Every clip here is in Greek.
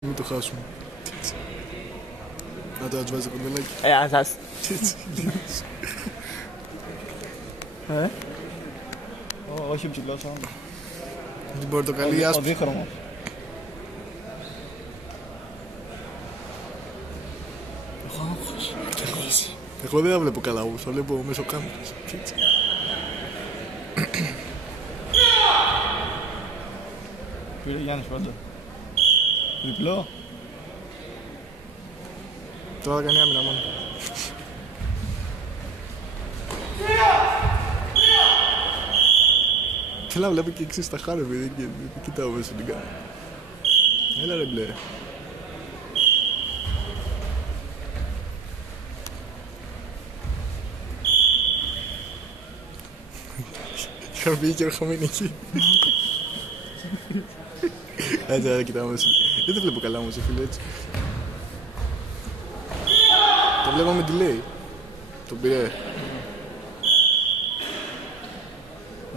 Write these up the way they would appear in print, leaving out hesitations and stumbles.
Μην το χάσουμε. Να το βάζει το κοντελάκι. Ας. Όχι ψηλός όμως. Δεν μπορεί το καλή άσπρο. Ο δίχρωμος. Εγώ δεν τα βλέπω καλά όμως, τα βλέπω μέσω κάμερας. Πήρε Γιάννης πάντα. Διπλό. Τώρα κάνει άμυνα μόνο. Θέλω να βλέπω και εξής τα χάρη, παιδί, και κοιτάω μέσα στην κάμερα. Έλα ρε μπλε. Είχαμε πει και ερχομένοι εκεί. Κάτσε να κοιτάω μέσα. Δεν το βλέπω καλά όμως, φίλε, έτσι. Το βλέπω με delay. Το πήρε.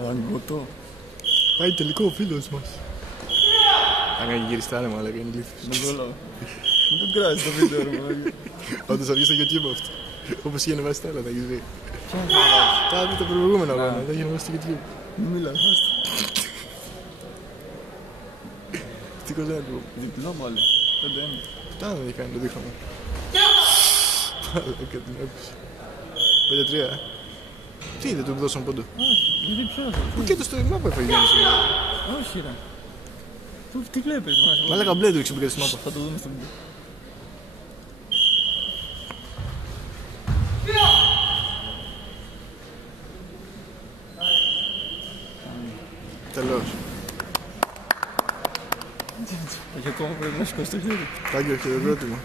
Αγκωτό. Πάει τελικό ο φίλος μας. Θα κάνει γυριστά ρε μαλάκα, είναι ηλίθιος. Δεν κόλλαγα. Δεν κράζει το βίντεο ρε μαλάκα. Όντως θα βγει στο YouTube αυτό. Όπως είχε ανεβάσει τα άλλα, θα έχεις δει. Τα δει το προηγούμενο αγώνα, θα είχε ανεβάσει στο YouTube. Μην μιλάς, άστα. Τι κοζάκι. Διπλό μάλλον. 5-1. Τα δεν έχει κάνει, το δείχναμε. Μαλάκα την άκουσα. 5-3. Τι δεν του δώσαν πόντο. Γιατί ποιος. Πού και το στο μάπα έφαγε Γιάννης. Όχι ρε. Τι βλέπεις. Μαλάκα μπλε του ξεπήκατε στη μάπα. Θα το δούμε στο βίντεο. Τελώς. Όχι ακόμα πρέπει να σηκώσει το χέρι. Τάγκιο, χειροκρότημα.